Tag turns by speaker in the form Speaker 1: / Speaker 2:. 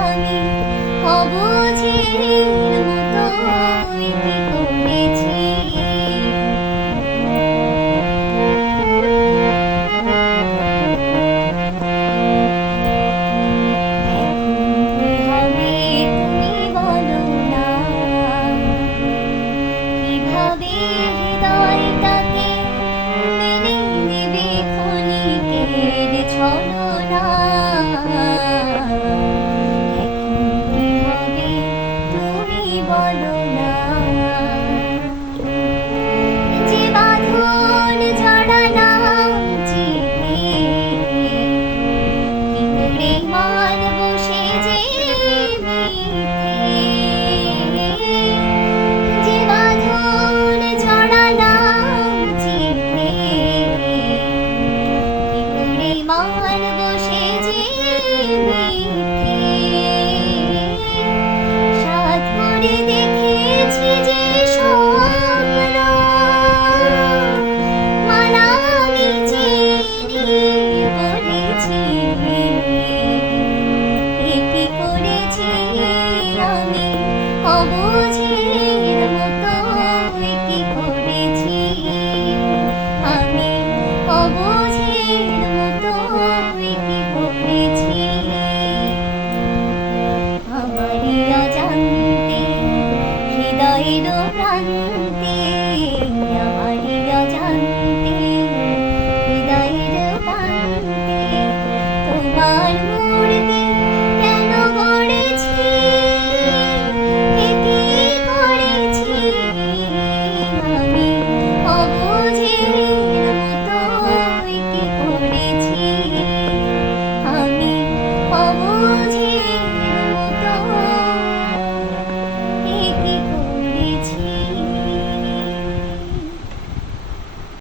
Speaker 1: আমি অবুঝের মতোই Hello, Negotiator.